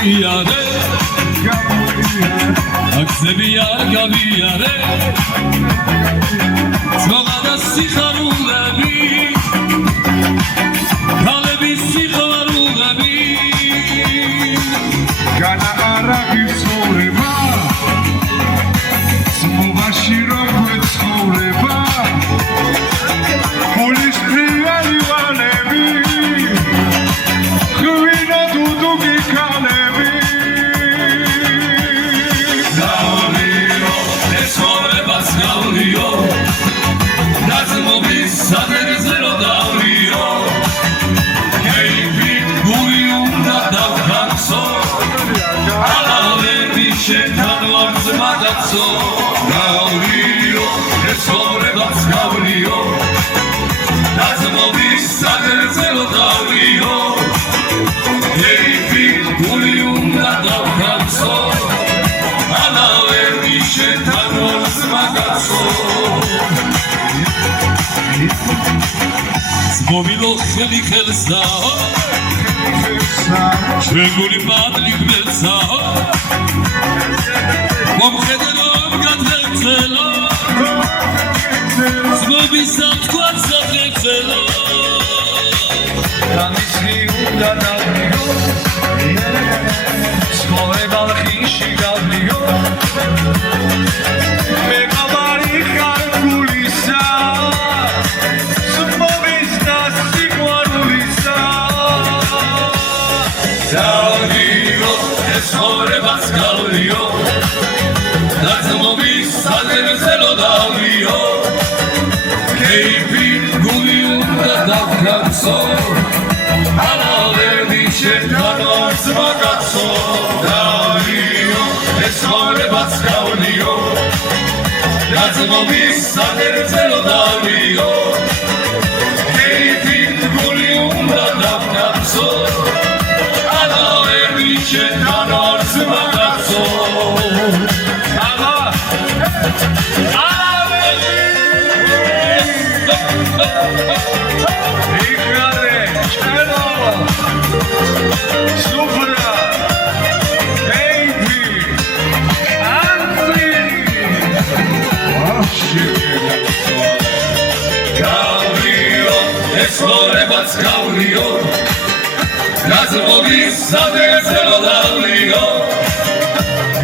გამომიარე აქცებია გამიარე ძღობა და სიხარულები ქალების სიხარულები განა არა გიცხოვრება ძმობაში რომ გვეცხოვრება გულის ფრიალი ვანები ღვინო დუდუგი ქალები გავრიო ეცხოვრებას გავრიო დაზმობის სადერზე რო დავრიო კეიფი გული უნდა დავქაცო ალავები შენთან ვარ ძმადაცო გავრიო ეცხოვრებას გავრიო დაზმობის სადერზე რო დავრიო კეიფი გული უნდა დავქაცო ალავები შენთან ვარ ძმადაცო მოვილო ხელი ხელსა შეგული მადლი ღმერთსა მომხედრობ გადღეცელო ძმობისა თქვა საფრთხელო განიცი უნდა დავლიო ცხოვრება ხიში გავლიო მე ყავარი ხარ გულისა Davio, esporebas galio, dazmovis sadenzelo davio, keipi guliunda davkatso, alaverdi šetanos vakatso, Davio, esporebas galio, dazmovis sadenzelo davio, keipi guliunda davkatso. Şetan arzıma katso Allah İkrare Çenova Supra Baby Anzi Gavrio Eslorebats Gavrio Razmovis sadezelo davlio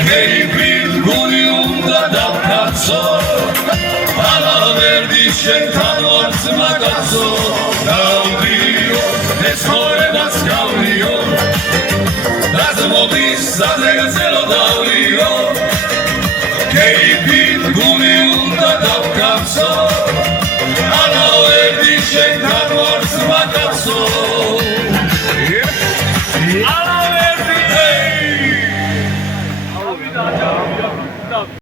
Keipi guli onda davkatso Alaverdi šetan orcma katso Davlio, esporebas gavlio Razmovis sadezelo davlio Keipi guli onda davkatso